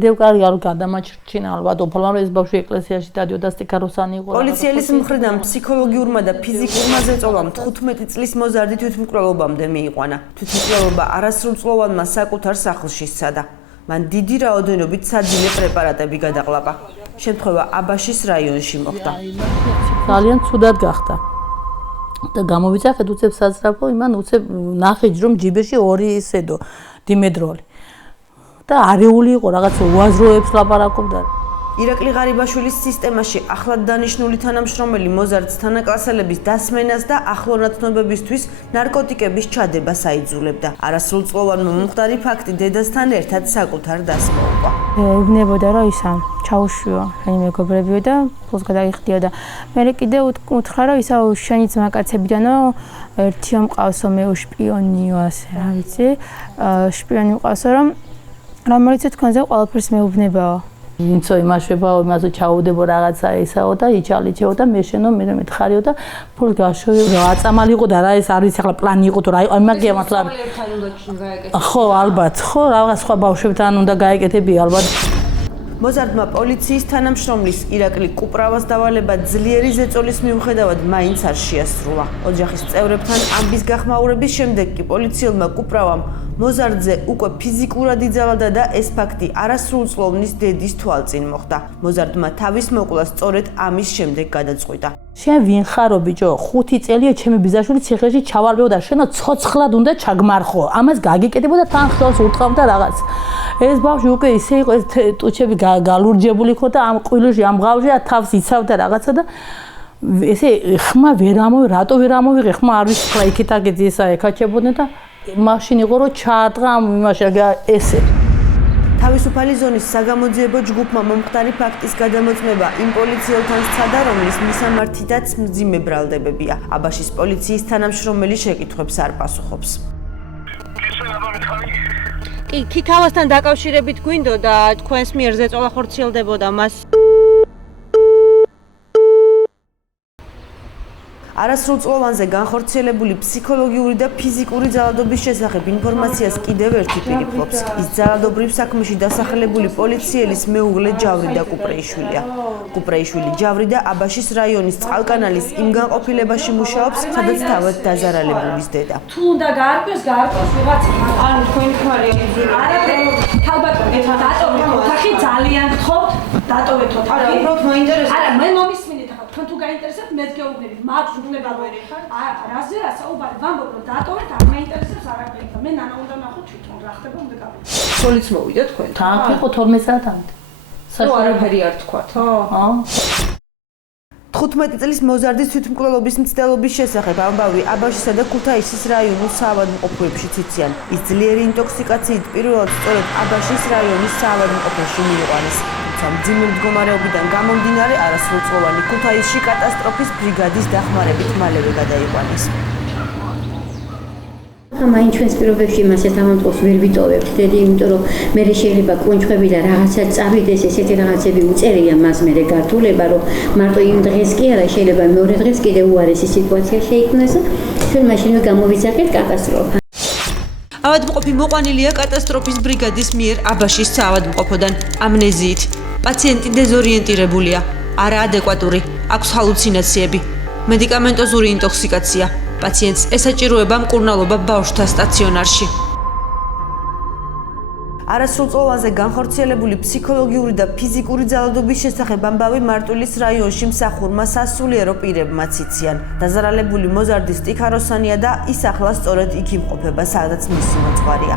კიდევ კარგი არ გადამაჩრჩინა ალბათ ოფალმა ეს ბავშვი ეკლესიაში დადიოდა სტიქაროსანი იყო. პოლიციელის მხრიდან ფსიქოლოგიურმა და ფიზიკურმა ზეწოლამ 15 წლის მოზარდი თვითმკვლელობამდე მიიყვანა. თვითმკვლელობა არასრულწლოვანმა საკუთარ სახლში სცადა. მან დიდი რაოდენობით საძილე პრეპარატები გადაყლაპა. შემთხვევა აბაშის რაიონში მოხდა. ძალიან ცუდად გახდა. და გამოვიძახეთ უცებ საზრაფო, იმან უცებ ნახეთ რომ ჯიბეში ორი ისედო დიმედროლი. და არეული იყო რაღაც უაზროებს ლაპარაკობდა. ირაკლი ღარიბაშვილის სისტემაში ახლად დანიშნული თანამშრომელი მოზარდს თანაკლასელების დასმენას და ახლონაცნობებისთვის ნარკოტიკების ჩადებას აიძულებდა. არასრულწლოვანმა მომხდარი ფაქტი დედასთან ერთად საკუთარ დას მოუყვა. ეუბნებოდა რომ ისა ჩაუშვიო, ხენი მეგობრებიო და ფულს გადაიხდიო და მე კიდე უთხრა რომ ისა შენი ძმაკაცებიდანო ერთი მყავსო მე შპიონიო ასე რა ვიცი, შპიონი მყავსო რომ რომელიც თქვენზე ყველაფერს მეუბნებაო. ინცო იმაშებაო, იმასო ჩაუდებო რაღაცა ისაო და იჩალიჩეო და მე შენო მე მითხარიო და ფულ გაშოვი რა აწამალი იყო და რა ეს არის ახლა პლანი იყო თუ რა იყო მაგია მართლა. ხო, ალბათ, ხო, რაღაც სხვა ბავშვებთან უნდა გაეკეთებია ალბათ. მოზარდმა პოლიციის თანამშრომლის ირაკლი კუპრავას დავალება ძლიერი ზეწოლის მიუხედავად მაინც არ შეასრულა. ოჯახის წევრებთან ამბის გახმაურების შემდეგ კი პოლიციელმა კუპრავამ მოზარდზე უკვე ფიზიკურად იძალადა და ეს ფაქტი არასრულწლოვნის დედის თვალწინ მოხდა. მოზარდმა თავის მოკვლას სწორედ ამის შემდეგ გადაწყვიტა. შენ ვინ ხარო ბიჭო? 5 წელია ჩემი ბიძაშვილი ციხეში ჩავარბეო და შენო ცოცხლად უნდა ჩაგმარხო. ამას გაგიკეთებო და თან ხელს უთყავდა რაღაც. ეს ბავშვი უკვე ისე იყო, ეს ტუჩები გალურჯებული ხო და ამ ყვილში ამ ბავშვი თავს იცავდა რაღაცა და ესე ხმა ვერ ამოვი, რატო ვერ ამოვიღე? ხმა არ ვიცი, ხლა იქით-აქეთ ისა ეკაჩებოდნენ და მაშინ იყო რომ ჩაადღა ამ იმაში ესე. თავისუფალი ზონის საგამოძიებო ჯგუფმა მომხდარი ფაქტის გადამოწმება იმ პოლიციელთან სცადა, რომლის მისამართითაც მძიმე ბრალდებებია. აბაშის პოლიციის თანამშრომელი შეკითხვებს არ პასუხობს. ქიქავასთან დაკავშირებით გვინდოდა თქვენს მიერ ზეწოლა ხორციელდებოდა მას. არასრულწლოვანზე განხორციელებული ფსიქოლოგიური და ფიზიკური ძალადობის შესახებ ინფორმაციას კიდევ ერთი პირიქლობს. ის ძალადობრივ საქმეში დასახელებული პოლიციელის მეუღლე ჯავრიდა კუპრეიშვილია. კუპრეიშვილი ჯავრიდა აბაშის რაიონის წყალკანალის იმ განყოფილებაში მუშაობს, სადაც თავად დაზარალებულის დედა. თუ უნდა გაარკვიოს ვიღაც. ანუ თქვენი ქმარი ქალბატონი დატოვეთ ოთახი ძალიან გთხოვთ, დატოვეთ ოთახი. არა, უბრალოდ მაინტერესებს. არა, მე მომისმინეთ ახლა. თქვენ თუ გაინტერესებთ, მეც გეუბნებით. მათ უბრალოდ ვერ ეხარ. რაზე რა საუბარი? ვამბობ რომ დატოვეთ, არ მაინტერესებს არაფერი. მე ნანა უნდა ნახო თვითონ რა ხდება, უნდა გავიგე. სოლიც მოვიდა თქვენ. თან იყო 12 საათამდე. ნუ არაფერი არ თქვათ. ხო. 15 წლის მოზარდის თვითმკვლელობის მცდელობის შესახებ ამბავი აბაშისა და ქუთაისის რაიონულ საავადმყოფოებშიც იციან. ის ძლიერი ინტოქსიკაციით პირველად სწორედ აბაშის რაიონის საავადმყოფოში მიიყვანეს. მძიმე მდგომარეობიდან გამომდინარე არასრულწლოვანი ქუთაისში კატასტროფის ბრიგადის დახმარებით მალევე გადაიყვანეს. მაინც ჩვენს პირობებში მასეთ ამომწყობს ვერ ვიტოვებთ დედი, იმიტომ რომ მე შეიძლება კუნჩხვები და რაღაცა წავიდეს, ესეთი რაღაცები უწერია მას მე გართულება, რომ მარტო იმ დღეს კი არა, შეიძლება მეორე დღეს კიდევ უარესი სიტუაცია შეიქმნას და ჩვენ მაშინვე გამოვიძახეთ კატასტროფა. ავადმყოფი მოყვანილია კატასტროფის ბრიგადის მიერ აბაშის საავადმყოფოდან ამნეზიით. პაციენტი დეზორიენტირებულია, არაადეკვატური, აქვს ჰალუცინაციები, მედიკამენტოზური ინტოქსიკაცია. პაციენტს ესაჭიროება მკურნალობა ბავშვთა სტაციონარში. არასრულწლოვანზე განხორციელებული ფსიქოლოგიური და ფიზიკური ძალადობის შესახებ ამბავი მარტვილის რაიონში მსახურმა სასულიერო პირებმაც იციან. დაზარალებული მოზარდი სტიქაროსანია და ის ახლა სწორედ იქ იმყოფება, სადაც მისი მოძღვარია.